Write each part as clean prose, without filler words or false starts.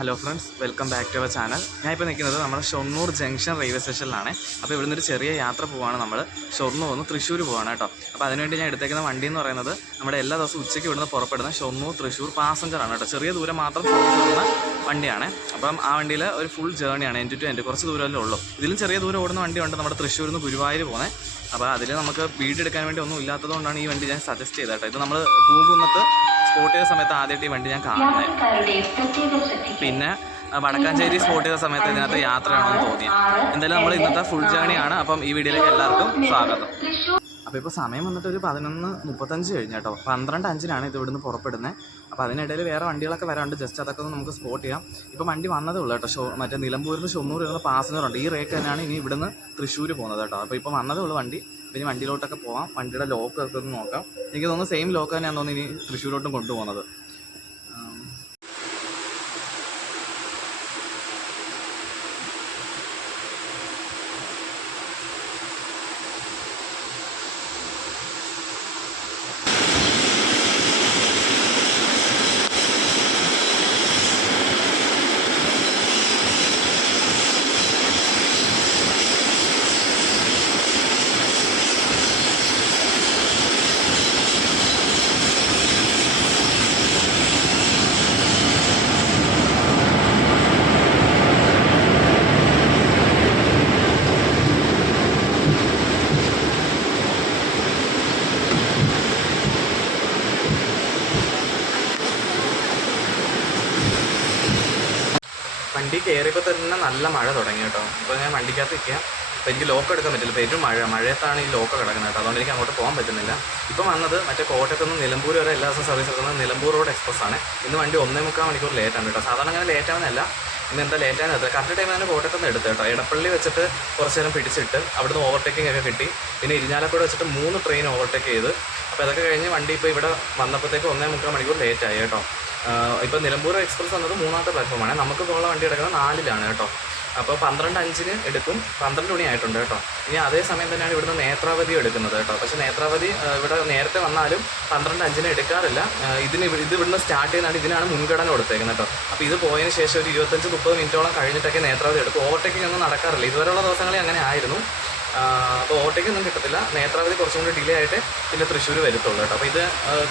Hello friends, welcome back to our channel. ഞാൻ ഇപ്പോൾ നിൽക്കുന്നത് നമ്മുടെ ഷൊർണൂർ ജംഗ്ഷൻ റെയിൽവേ സ്റ്റേഷനിലാണ്. അപ്പോൾ ഇവിടെ നിന്നൊരു ചെറിയ യാത്ര പോവുകയാണ്. നമ്മൾ ഷൊർണൂർ നിന്ന് തൃശ്ശൂർ പോവാണ് കേട്ടോ. അപ്പോൾ അതിനുവേണ്ടി ഞാൻ എടുത്തേക്കുന്ന വണ്ടി എന്ന് പറയുന്നത് നമ്മുടെ എല്ലാ ദിവസവും ഉച്ചയ്ക്ക് ഇവിടുന്ന് പുറപ്പെടുന്ന ഷൊർണൂർ തൃശ്ശൂർ പാസഞ്ചറാണ് കേട്ടോ. ചെറിയ ദൂരം മാത്രം സർവീസ് ചെയ്യുന്ന വണ്ടിയാണ്. അപ്പം ആ വണ്ടിയിൽ ഒരു ഫുൾ ജേർണിയാണ്, എൻഡ് ടു എൻഡ്. കുറച്ച് ദൂരമല്ലേ ഉള്ളൂ. ഇതിലും ചെറിയ ദൂരം ഓടുന്ന വണ്ടിയുണ്ട് നമ്മുടെ തൃശ്ശൂരിൽ നിന്ന് ഗുരുവായൂർ പോകുന്നത്. അപ്പോൾ അതിൽ നമുക്ക് വീട് എടുക്കാൻ വേണ്ടി ഒന്നും ഇല്ലാത്തതുകൊണ്ടാണ് ഈ വണ്ടി ഞാൻ സജസ്റ്റ് ചെയ്തത് കേട്ടോ. ഇത് നമ്മൾ പൂങ്കുന്നത്ത് സ്പോട്ട് ചെയ്ത സമയത്ത് ആദ്യമായിട്ട് ഈ വണ്ടി ഞാൻ കാണുന്നത്. പിന്നെ വടക്കാഞ്ചേരി സ്പോട്ട് ചെയ്ത സമയത്ത് ഇതിനകത്ത് യാത്രയാണെന്ന് തോന്നി. എന്തായാലും നമ്മൾ ഇന്നത്തെ ഫുൾ ജേണിയാണ്. അപ്പം ഈ വീഡിയോയിലേക്ക് എല്ലാവർക്കും സ്വാഗതം. അപ്പോൾ ഇപ്പോൾ സമയം വന്നിട്ട് ഒരു 11:35 കഴിഞ്ഞു കേട്ടോ. 12:05 ഇത് ഇവിടുന്ന് പുറപ്പെടുന്നത്. അപ്പോൾ അതിനിടയിൽ വേറെ വണ്ടികളൊക്കെ വരാറുണ്ട്. ജസ്റ്റ് അതൊക്കെ ഒന്ന് നമുക്ക് സ്പോട്ട് ചെയ്യാം. ഇപ്പോൾ വണ്ടി വന്നതേ ഉള്ളൂ കേട്ടോ. മറ്റേ നിലമ്പൂരിൽ നിന്ന് ഷൊർണൂർ വരുന്ന പാസഞ്ചറുണ്ട്. ഈ റേക്ക് തന്നെയാണ് ഇനി ഇവിടുന്ന് തൃശ്ശൂർ പോകുന്നത് കേട്ടോ. അപ്പോൾ ഇപ്പോൾ വന്നതേ ഉള്ളൂ വണ്ടി. പിന്നെ വണ്ടിയിലോട്ടൊക്കെ പോകാം. വണ്ടിയുടെ ലോക്ക് ഒക്കെ ഒന്ന് നോക്കാം. എനിക്ക് തോന്നുന്നു സെയിം ലോക്ക് തന്നെയാണെന്ന് തോന്നുന്നു ഇനി തൃശ്ശൂരോട്ടും കൊണ്ടുപോകുന്നത്. വണ്ടി കയറിയപ്പോൾ തന്നെ നല്ല മഴ തുടങ്ങി കേട്ടോ. അപ്പോൾ ഞാൻ വണ്ടിക്കകത്ത് നിൽക്കുക. അപ്പോൾ എനിക്ക് ലോക്ക് എടുക്കാൻ പറ്റില്ല. പെരും മഴയത്താണ് ഈ ലോക്ക് കിടക്കുന്നത് കേട്ടോ. അതുകൊണ്ട് എനിക്ക് അങ്ങോട്ട് പോകാൻ പറ്റുന്നില്ല. ഇപ്പം വന്നത് മറ്റേ കോട്ടയത്ത് നിന്ന് നിലമ്പൂർ വരെ എല്ലാ ദിവസവും സർവീസ് എടുക്കുന്നത് നിലമ്പൂർ റോഡ് എക്സ്പ്രസ് ആണ്. ഇന്ന് വണ്ടി 1.25 മണിക്കൂർ ലേറ്റാണ് കേട്ടോ. സാധാരണ അങ്ങനെ ലേറ്റാവുന്നതല്ല, ഇന്ന് എന്താ ലേറ്റാണ് എടുത്തത്. കറക്റ്റ് ടൈം തന്നെ കോട്ടയത്ത് നിന്ന് എടുത്ത് കേട്ടോ. എടപ്പള്ളി വെച്ചിട്ട് കുറച്ച് നേരം പിടിച്ചിട്ട് അവിടുന്ന് ഓവർടേക്കിംഗ് ഒക്കെ കിട്ടി. പിന്നെ ഇരിഞ്ഞാലക്കുട വെച്ചിട്ട് 3 ട്രെയിൻ ഓവർടേക്ക് ചെയ്ത്. അപ്പോൾ അതൊക്കെ കഴിഞ്ഞ് വണ്ടി ഇപ്പോൾ ഇവിടെ വന്നപ്പോഴത്തേക്ക് 1.25 മണിക്കൂർ ലേറ്റായി കേട്ടോ. ഇപ്പോൾ നിലമ്പൂർ എക്സ്പ്രസ് വന്നത് 3ാമത്തെ പ്ലാറ്റ്ഫോമാണ്. നമുക്ക് പോകാനുള്ള വണ്ടി എടുക്കുന്നത് 4ലാണ് കേട്ടോ. അപ്പോൾ 12:05 എടുക്കും. 12 മണി ആയിട്ടുണ്ട് കേട്ടോ. ഇനി അതേ സമയം തന്നെയാണ് ഇവിടുന്ന് നേത്രാവതി എടുക്കുന്നത് കേട്ടോ. പക്ഷേ നേത്രാവതി ഇവിടെ നേരത്തെ വന്നാലും 12:05 എടുക്കാറില്ല. ഇത് ഇവിടുന്ന് സ്റ്റാർട്ട് ചെയ്യുന്നതാണ്. ഇതിനാണ് മുൻഗണന കൊടുത്തേക്കുന്നത് കേട്ടോ. അപ്പോൾ ഇത് പോയതിന് ശേഷം ഒരു 25-30 മിനിറ്റോളം കഴിഞ്ഞിട്ടൊക്കെ നേത്രാവതി എടുക്കും. ഓവർടേക്കിംഗ് ഒന്നും നടക്കാറില്ല. ഇതുവരെയുള്ള ദിവസങ്ങളിൽ അങ്ങനെ ആയിരുന്നു. അപ്പോൾ ഓവർടേക്ക് ഒന്നും കിട്ടത്തില്ല. നേത്രാവതി കുറച്ചും കൂടി ഡിലേ ആയിട്ട് പിന്നെ തൃശ്ശൂർ വരത്തുള്ളൂ കേട്ടോ. അപ്പോൾ ഇത്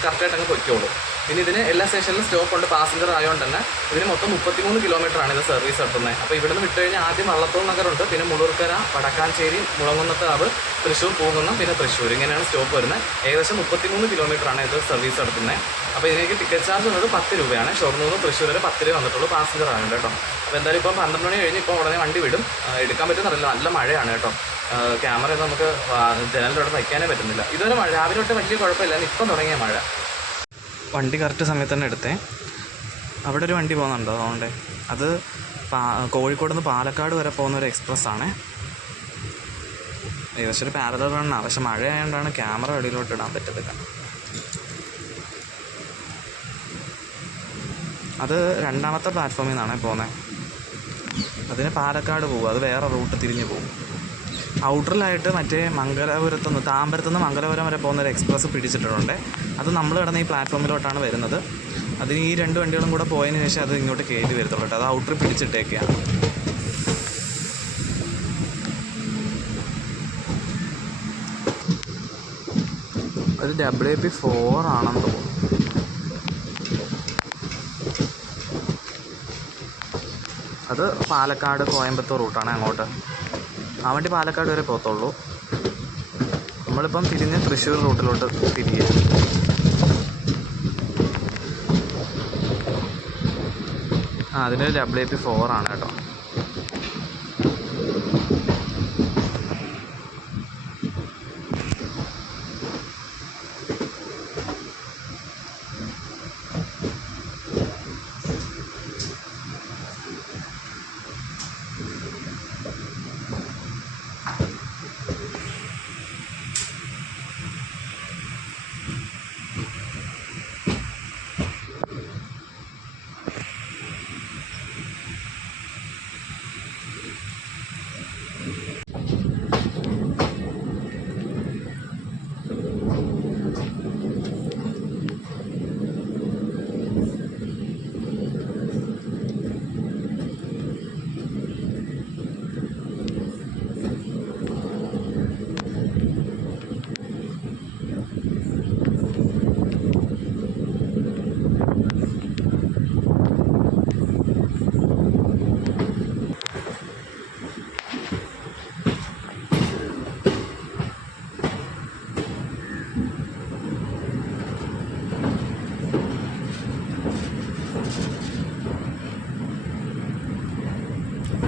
കറക്റ്റായിട്ട് അങ്ങ് പൊയ്ക്കോളൂ. പിന്നെ ഇതിന് എല്ലാ സ്റ്റേഷനിലും സ്റ്റോപ്പുണ്ട്. പാസഞ്ചർ ആയതുകൊണ്ട് തന്നെ ഇതിന് മൊത്തം 33 കിലോമീറ്ററാണ് ഇത് സർവീസ് നടത്തുന്നത്. അപ്പോൾ ഇവിടുന്ന് വിട്ട് കഴിഞ്ഞാൽ ആദ്യം വള്ളത്തോൾ നഗറുണ്ട്, പിന്നെ മുളൂർക്കര, വടക്കാഞ്ചേരി, മുളങ്ങുന്നത്താവ്, തൃശ്ശൂർ, പൂങ്കുന്നം, പിന്നെ തൃശ്ശൂർ. ഇങ്ങനെയാണ് സ്റ്റോപ്പ് വരുന്നത്. ഏകദേശം 33 കിലോമീറ്ററാണ് ഇത് സർവീസ് നടത്തുന്നത്. അപ്പോൾ ഇതിലേക്ക് ടിക്കറ്റ് ചാർജ് വന്നത് 10 രൂപയാണ്. ഷൊർണൂർ നിന്ന് തൃശ്ശൂർ വരെ 10 രൂപ വന്നിട്ടുള്ളൂ. പാസഞ്ചർ ആണ് കേട്ടോ. അപ്പോൾ എന്തായാലും ഇപ്പം 12 മണി കഴിഞ്ഞ് ഇപ്പോൾ ഉടനെ വണ്ടി വിടും. എടുക്കാൻ പറ്റുന്നറിയില്ല, നല്ല മഴയാണ് കേട്ടോ. ക്യാമറ നമുക്ക് ജനലിൻ്റെ അവിടെ വയ്ക്കാനേ പറ്റുന്നില്ല. ഇതുവരെ രാവിലെ തൊട്ട് വലിയ കുഴപ്പമില്ല. ഇപ്പം തുടങ്ങിയ മഴ. വണ്ടി കറക്റ്റ് സമയത്ത് തന്നെ എടുത്തേ. അവിടെ ഒരു വണ്ടി പോകുന്നുണ്ടോ? അതുകൊണ്ട് അത് കോഴിക്കോട് നിന്ന് പാലക്കാട് വരെ പോകുന്ന ഒരു എക്സ്പ്രസ് ആണ്. ഏകദേശം ഒരു പാരലൽ റണ്ണാണ്. പക്ഷെ മഴ ആയതുകൊണ്ടാണ് ക്യാമറ വെളിയിലോട്ട് ഇടാൻ പറ്റത്തില്ല. അത് 2ാമത്തെ പ്ലാറ്റ്ഫോമിൽ നിന്നാണ് പോകുന്നത്. അതിന് പാലക്കാട് പോകും. അത് വേറെ റൂട്ട് തിരിഞ്ഞ് പോകും. ഔട്ടറിലായിട്ട് മറ്റേ മംഗലാപുരത്തുനിന്ന് താമ്പരത്തുനിന്ന് മംഗലാപുരം വരെ പോകുന്ന ഒരു എക്സ്പ്രസ് പിടിച്ചിട്ടുണ്ട്. അത് നമ്മൾ കിടന്ന ഈ പ്ലാറ്റ്ഫോമിലോട്ടാണ് വരുന്നത്. അതിന് ഈ 2 വണ്ടികളും കൂടെ പോയതിന് ശേഷം അത് ഇങ്ങോട്ട് കയറ്റി വരത്തുള്ളൂ കേട്ടോ. അത് ഔട്ടറിൽ പിടിച്ചിട്ടേക്കാണ്. ഒരു WP4 ആണെന്ന് തോന്നുന്നു. അത് പാലക്കാട് കോയമ്പത്തൂർ റൂട്ടാണ്. അങ്ങോട്ട് ആ വണ്ടി പാലക്കാട് വരെ പോകത്തുള്ളൂ. നമ്മളിപ്പം തിരിഞ്ഞ് തൃശ്ശൂർ റൂട്ടിലോട്ട് തിരികെ. അതിന് WP4 ആണ് കേട്ടോ.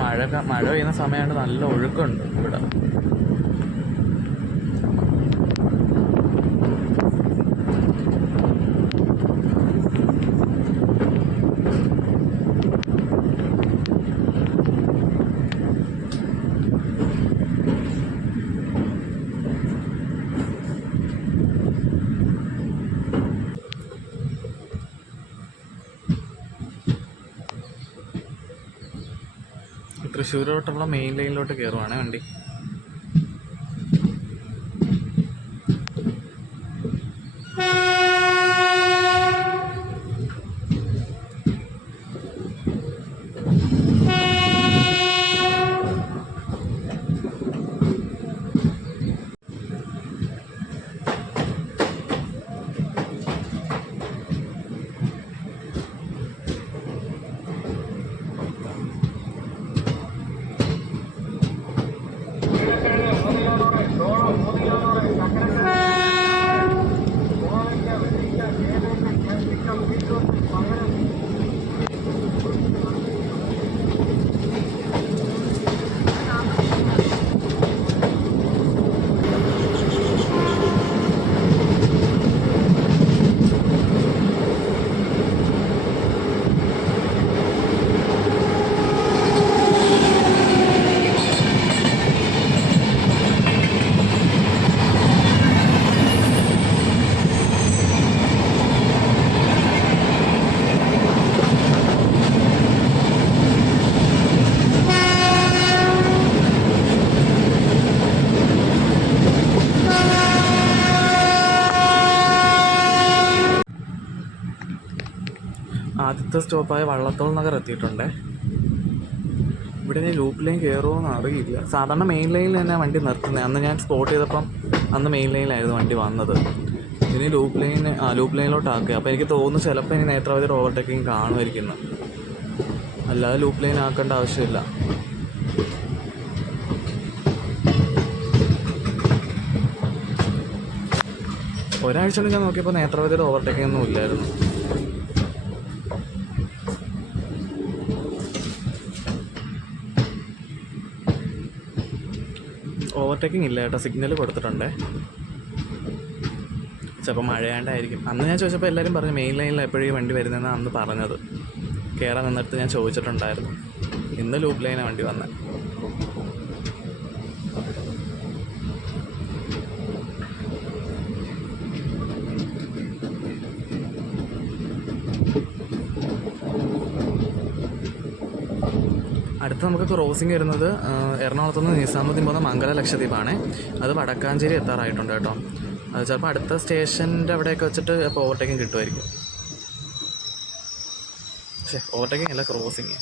മഴ പെയ്യുന്ന സമയമാണ്, നല്ല ഒഴുക്കുണ്ട് ഇവിടെ. തൃശ്ശൂരോട്ടുള്ള മെയിൻ ലൈനിലോട്ട് കയറുവാണ് വണ്ടി. ആദ്യത്തെ സ്റ്റോപ്പായ വള്ളത്തോൾ നഗർ എത്തിയിട്ടുണ്ട്. ഇവിടെ ഇനി ലൂപ്പ് ലൈൻ കയറുമോയെന്ന് അറിയില്ല. സാധാരണ മെയിൻ ലൈനിൽ തന്നെ വണ്ടി നിർത്തുന്നത്. അന്ന് ഞാൻ സ്പോട്ട് ചെയ്തപ്പം അന്ന് മെയിൻ ലൈനിലായിരുന്നു വണ്ടി വന്നത്. ഇനി ലൂപ്പ് ലൈനിലോട്ട് ആക്കുക. അപ്പോൾ എനിക്ക് തോന്നുന്നു ചിലപ്പോൾ ഇനി നേത്രാവതിയുടെ ഓവർടേക്കിങ് കാണുമായിരിക്കുന്നു. അല്ലാതെ ലൂപ്പ് ലൈൻ ആക്കേണ്ട ആവശ്യമില്ല. ഒരാഴ്ച കൊണ്ട് ഞാൻ നോക്കിയപ്പോൾ നേത്രാവതിയുടെ ഓവർടേക്കിംഗ് ഒന്നും ഇല്ലായിരുന്നു. ഓവർടേക്കിംഗ് ഇല്ല കേട്ടോ, സിഗ്നൽ കൊടുത്തിട്ടുണ്ട്. ചിലപ്പോൾ മഴയാണ്ടായിരിക്കും. അന്ന് ഞാൻ ചോദിച്ചപ്പോൾ എല്ലാവരും പറഞ്ഞു മെയിൻ ലൈനിൽ എപ്പോഴും വണ്ടി വരുന്നതെന്നാണ് അന്ന് പറഞ്ഞത്. കയറാൻ നിന്നിടത്ത് ഞാൻ ചോദിച്ചിട്ടുണ്ടായിരുന്നു. ഇന്ന് ലൂപ്പ് ലൈനാണ് വണ്ടി വന്നത്. അടുത്ത് നമുക്ക് ക്രോസിങ് വരുന്നത് എറണാകുളത്തുനിന്ന് നിസാമുദ്ദീൻ പോകുന്ന മംഗല ലക്ഷദ്വീപാണ്. അത് വടക്കാഞ്ചേരി എത്താറായിട്ടുണ്ട് കേട്ടോ. അത് ചിലപ്പോൾ അടുത്ത സ്റ്റേഷൻ്റെ അവിടെയൊക്കെ വെച്ചിട്ട് ഇപ്പോൾ ഓവർടേക്കിങ് കിട്ടുമായിരിക്കും. പക്ഷേ ഓവർടേക്കിങ് അല്ല, ക്രോസിങ്.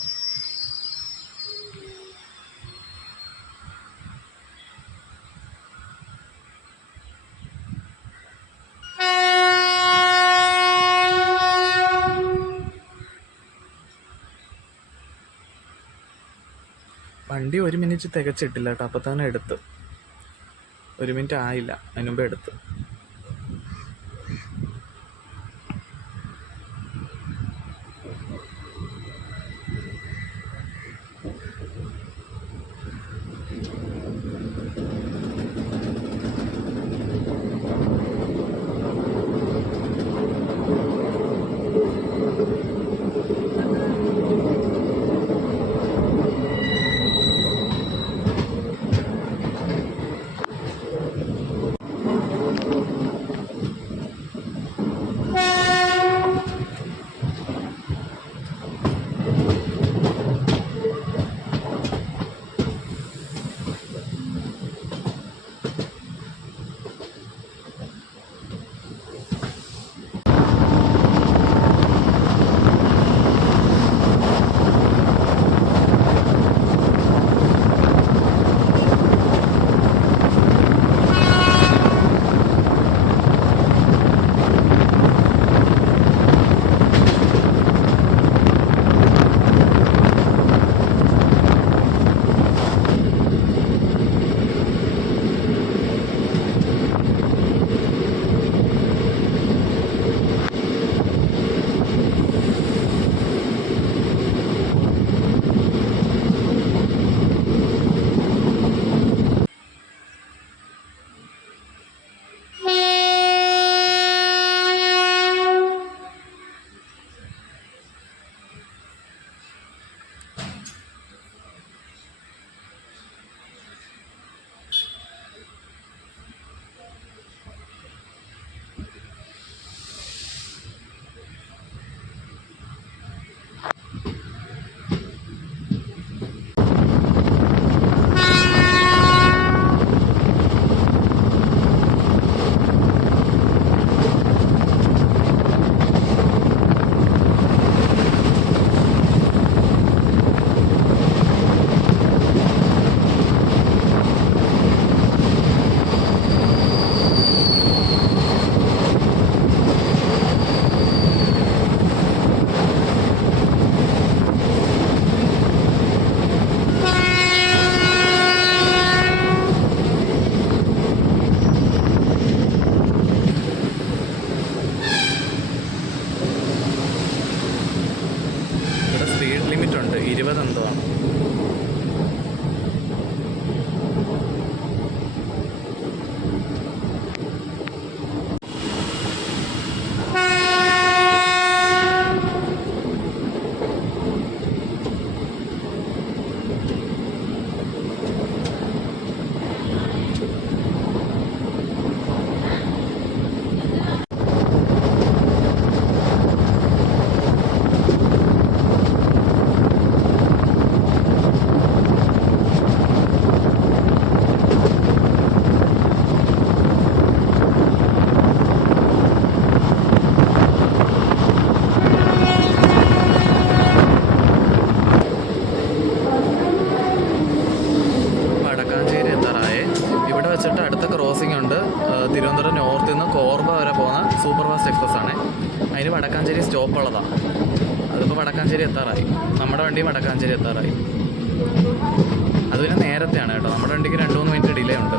വണ്ടി 1 മിനിറ്റ് തികച്ചിട്ടില്ല കേട്ടോ. അപ്പോൾ തന്നെ എടുത്ത്. 1 മിനിറ്റ് ആയില്ല, അതിന് മുമ്പേ എടുത്ത്. 20 എന്തോ ആണ്. വടക്കാഞ്ചേരി എത്താറായേ. ഇവിടെ വെച്ചിട്ട് അടുത്ത ക്രോസിംഗ് ഉണ്ട്. തിരുവനന്തപുരം നോർത്തിൽ നിന്ന് കോർബ വരെ പോകുന്ന സൂപ്പർ ഫാസ്റ്റ് എക്സ്പ്രസ് ആണ്. അതിന് വടക്കാഞ്ചേരി സ്റ്റോപ്പ് ഉള്ളതാണ്. അതിപ്പോൾ വടക്കാഞ്ചേരി എത്താറായി. നമ്മുടെ വണ്ടി വടക്കാഞ്ചേരി എത്താറായി. അത് പിന്നെ നേരത്തെയാണ് കേട്ടോ. നമ്മുടെ വണ്ടിക്ക് 2-3 മിനിറ്റ് ഡിലേ ഉണ്ട്.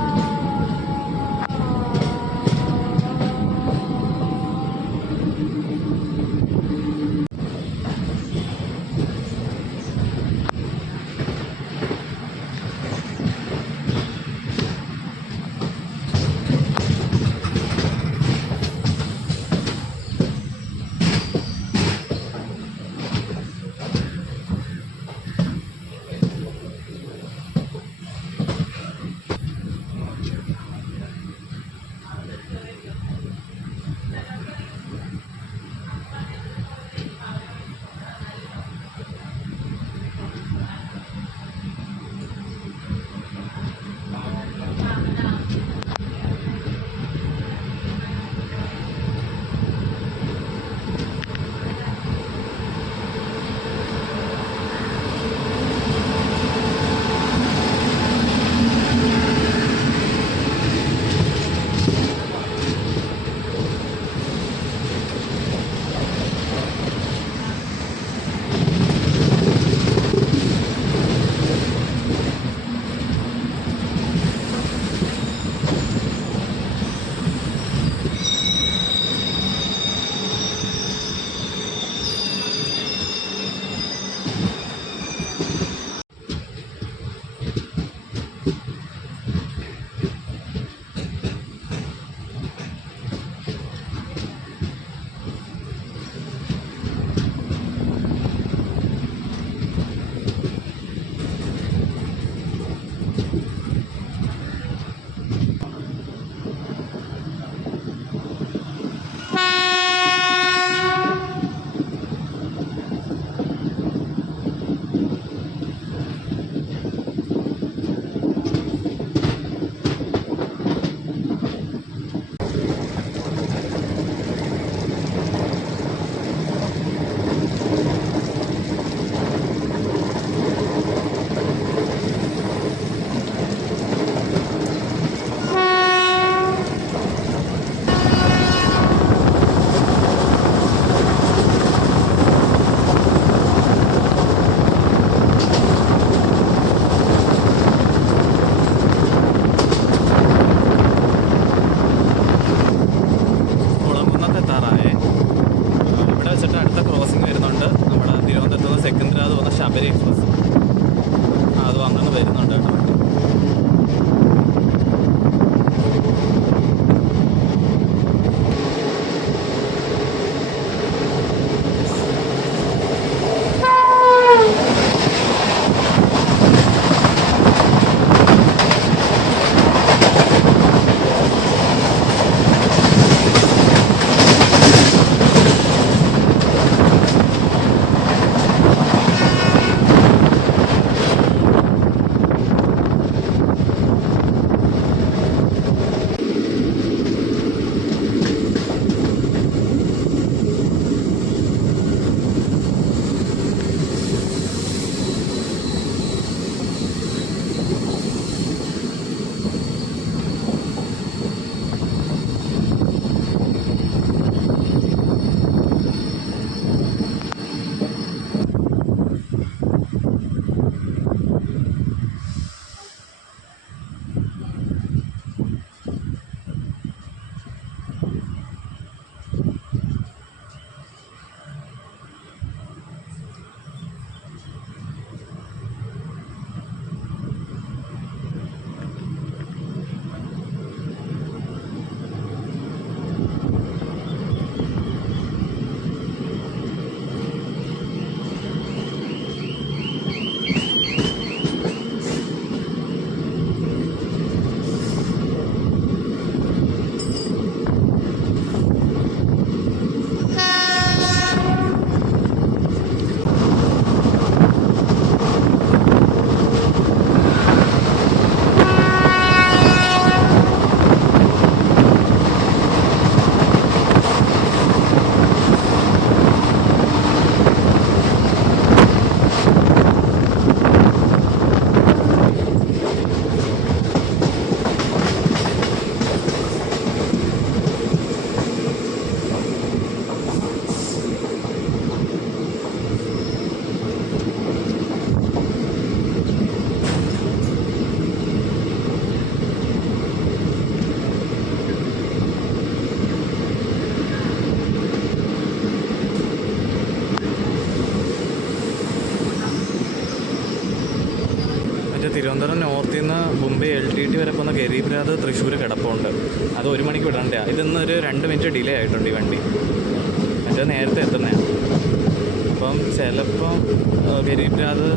ശബരി എക്സ്പ്രസ് അത് വന്നിട്ട് വരുന്നുണ്ട് കേട്ടോ. മറ്റേ തിരുവനന്തപുരം നോർത്തിൽ നിന്ന് മുംബൈ LTT വരെ പോകുന്ന ഗരീബ് രാത് തൃശ്ശൂർ കിടപ്പുണ്ട്. അത് 1 മണിക്ക് വിടേണ്ടതാണ്. ഇതിന്നൊരു 2 മിനിറ്റ് ഡിലേ ആയിട്ടുണ്ട് ഈ വണ്ടി. മറ്റേ നേരത്തെ എത്തുന്നതാണ്. അപ്പം ചിലപ്പം ഗരീബ് രാത്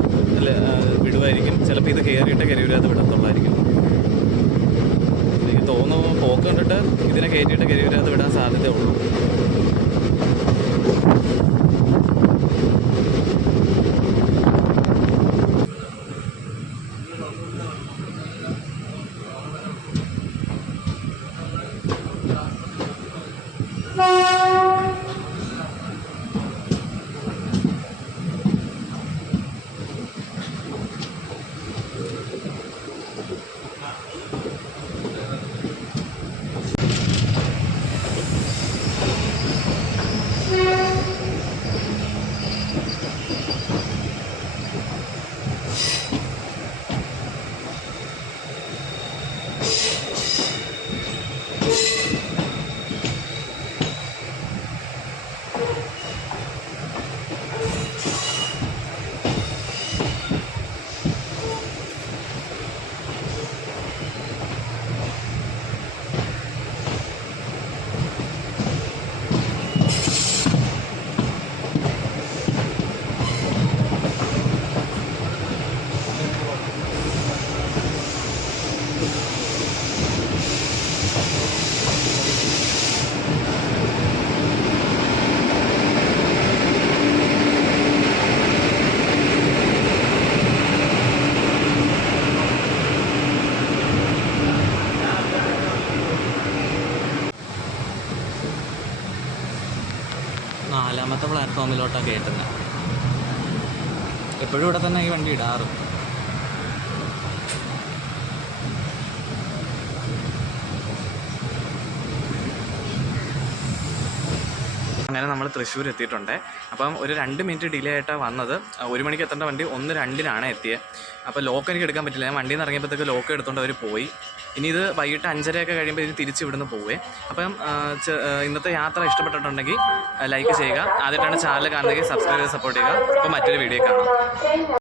വിടുമായിരിക്കും, ചിലപ്പോൾ ഇത് കയറിയിട്ട് ഗരീബ് രാത് വിടത്തുള്ളായിരിക്കും. എനിക്ക് തോന്നുന്നു പോക്ക് കണ്ടിട്ട് ഇതിനെ കയറ്റിയിട്ട് ഗരീബ് രാത് വിടാൻ സാധ്യതയുള്ളൂ. നാലാമത്തെ പ്ലാറ്റ്ഫോമിലോട്ടാണ് കയറ്റുന്നത്. എപ്പോഴും ഇവിടെ തന്നെ ഈ വണ്ടി ഇടാറ്. അങ്ങനെ നമ്മൾ തൃശ്ശൂർ എത്തിയിട്ടുണ്ട്. അപ്പം ഒരു 2 മിനിറ്റ് ഡിലേ ആയിട്ടാണ് വന്നത്. 1 മണിക്ക് എത്തേണ്ട വണ്ടി 1:02 എത്തിയത്. അപ്പോൾ ലോക്ക് എനിക്ക് എടുക്കാൻ പറ്റില്ല. ഞാൻ വണ്ടിയിൽ നിന്ന് ഇറങ്ങിയപ്പോഴത്തേക്ക് ലോക്ക് എടുത്തുകൊണ്ട് അവർ പോയി. ഇനി ഇത് വൈകിട്ട് 5:30 കഴിയുമ്പോൾ ഇതിന് തിരിച്ച് ഇവിടുന്ന് പോവേ. അപ്പം ഇന്നത്തെ യാത്ര ഇഷ്ടപ്പെട്ടിട്ടുണ്ടെങ്കിൽ ലൈക്ക് ചെയ്യുക. ആദ്യമായിട്ടാണ് ചാനൽ കാണുന്നെങ്കിൽ സബ്സ്ക്രൈബ് ചെയ്ത് സപ്പോർട്ട് ചെയ്യുക. അപ്പോൾ മറ്റൊരു വീഡിയോ കാണാം.